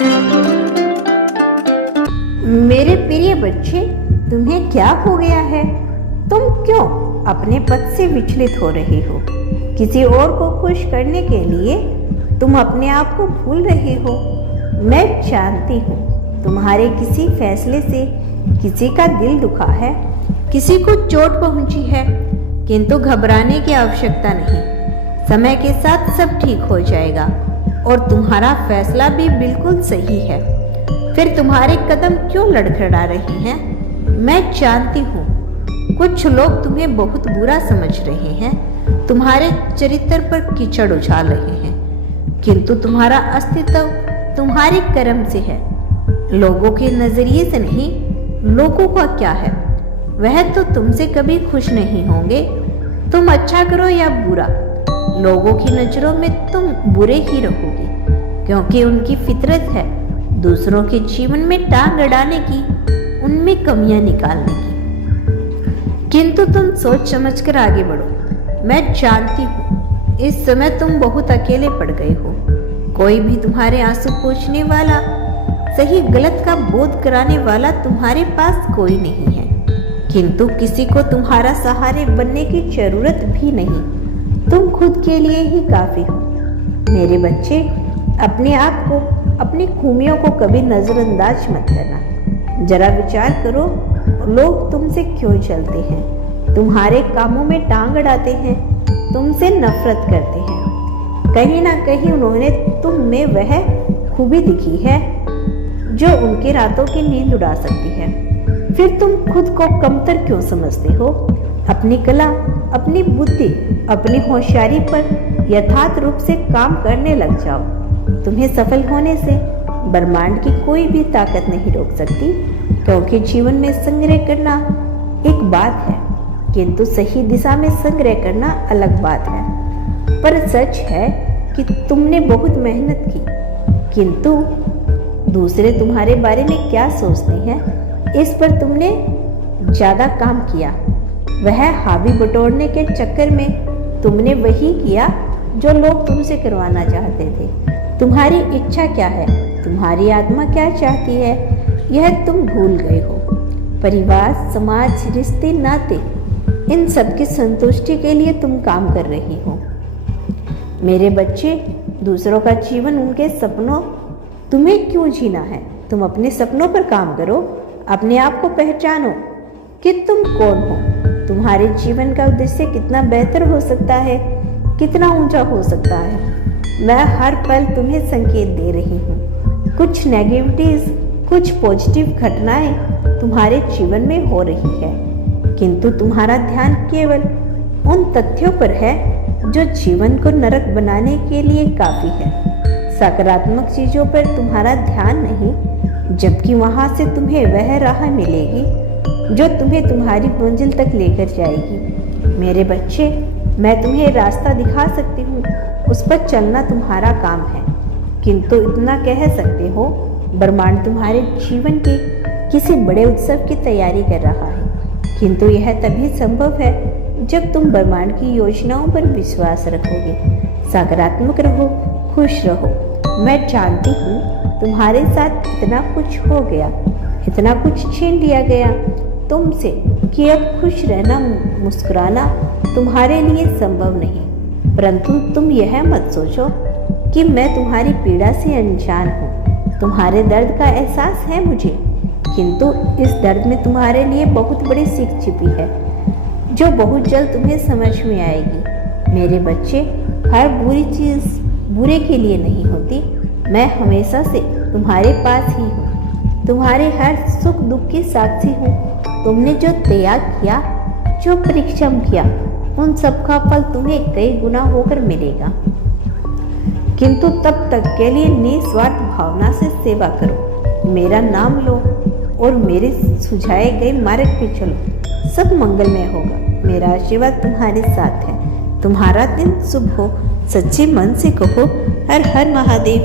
मेरे प्रिय बच्चे, तुम्हें क्या हो गया है? तुम क्यों अपने पद से विचलित हो रहे हो? किसी और को खुश करने के लिए तुम अपने आप को भूल रहे हो। मैं जानती हूँ तुम्हारे किसी फैसले से किसी का दिल दुखा है, किसी को चोट पहुंची है, किंतु घबराने की आवश्यकता नहीं। समय के साथ सब ठीक हो जाएगा और तुम्हारा फैसला भी बिल्कुल सही है। फिर तुम्हारे कदम क्यों लड़खड़ा रहे हैं? मैं जानती हूँ कुछ लोग तुम्हें बहुत बुरा समझ रहे हैं, तुम्हारे चरित्र पर कीचड़ उछाल रहे हैं, किंतु तुम्हारा अस्तित्व तुम्हारे कर्म से है, लोगों के नजरिए से नहीं। लोगों का क्या है, वह तो तुमसे कभी खुश नहीं होंगे। तुम अच्छा करो या बुरा, लोगों की नजरों में तुम बुरे ही रहोगे, क्योंकि उनकी फितरत है दूसरों के जीवन में टांग अड़ाने की, उनमें कमियां निकालने की। किंतु तुम सोच समझकर आगे बढ़ो। मैं जानती हूँ इस समय तुम बहुत अकेले पड़ गए हो। कोई भी तुम्हारे आंसू पोंछने वाला, सही गलत का बोध कराने वाला तुम्हारे पास कोई नहीं है, किंतु किसी को तुम्हारा सहारे बनने की जरूरत भी नहीं। तुम खुद के लिए ही काफी हो। मेरे बच्चे, अपने आप को, अपनी खूबियों को कभी नजरअंदाज मत करना। जरा विचार करो, लोग तुमसे क्यों चलते हैं, तुम्हारे कामों में टांग अड़ाते हैं, तुमसे नफरत करते हैं। कहीं ना कहीं उन्होंने तुम में वह खूबी दिखी है जो उनके रातों की नींद उड़ा सकती है। फिर तुम खुद को कमतर क्यों समझते हो? अपनी कला, अपनी बुद्धि, अपनी होशियारी पर यथार्थ रूप से काम करने लग जाओ। तुम्हें सफल होने से ब्रह्मांड की कोई भी ताकत नहीं रोक सकती, क्योंकि जीवन में संग्रह करना एक बात है, किंतु सही दिशा में संग्रह करना अलग बात है। पर सच है कि तुमने बहुत मेहनत की, किंतु दूसरे तुम्हारे बारे में क्या सोचते हैं, इस पर तुमने ज्यादा काम किया। वह हावी बटोरने के चक्कर में तुमने वही किया जो लोग तुमसे करवाना चाहते थे। तुम्हारी इच्छा क्या है, तुम्हारी आत्मा क्या चाहती है, यह तुम भूल गए हो। परिवार, समाज, रिश्ते, नाते, इन सब की संतुष्टि के लिए तुम काम कर रही हो। मेरे बच्चे, दूसरों का जीवन, उनके सपनों, तुम्हें क्यों जीना है? तुम अपने सपनों पर काम करो, अपने आप को पहचानो कि तुम कौन हो, तुम्हारे जीवन का उद्देश्य कितना बेहतर हो सकता है, कितना ऊंचा हो सकता है। मैं हर पल तुम्हें संकेत दे रही हूँ। कुछ नेगेटिविटीज, कुछ पॉजिटिव घटनाएं तुम्हारे जीवन में हो रही है, किंतु तुम्हारा ध्यान केवल उन तथ्यों पर है जो जीवन को नरक बनाने के लिए काफी है। सकारात्मक चीजों पर तुम्हारा ध्यान नहीं, जबकि वहां से तुम्हें वह राह मिलेगी जो तुम्हें तुम्हारी मंजिल तक लेकर जाएगी। मेरे बच्चे, मैं तुम्हें रास्ता दिखा सकती हूँ, उस पर चलना तुम्हारा काम है, किंतु इतना कह सकते हो, ब्रह्मांड तुम्हारे जीवन के किसी बड़े उत्सव की तैयारी कर रहा है, किंतु यह तभी संभव है जब तुम ब्रह्मांड की योजनाओं पर विश्वास रखोगे। सकारात्मक रहो, खुश रहो। मैं जानती हूँ तुम्हारे साथ इतना कुछ हो गया, इतना कुछ छीन लिया गया तुमसे कि अब खुश रहना, मुस्कुराना तुम्हारे लिए संभव नहीं। परंतु तुम यह मत सोचो कि मैं तुम्हारी पीड़ा से अनजान हूँ। तुम्हारे दर्द का एहसास है मुझे, किंतु इस दर्द में तुम्हारे लिए बहुत बड़ी सीख छिपी है जो बहुत जल्द तुम्हें समझ में आएगी। मेरे बच्चे, हर बुरी चीज़ बुरे के लिए नहीं होती। मैं हमेशा से तुम्हारे पास ही हूँ, तुम्हारे हर सुख दुख की साक्षी हूँ। तुमने जो त्याग किया, जो परिश्रम किया, उन सब का फल तुम्हें कई गुना होकर मिलेगा, किंतु तब तक के लिए निस्वार्थ भावना से सेवा करो, मेरा नाम लो और मेरे सुझाए गए मार्ग पे चलो। सब मंगलमय होगा। मेरा आशीर्वाद तुम्हारे साथ है। तुम्हारा दिन शुभ हो। सच्चे मन से कहो, हर हर महादेव।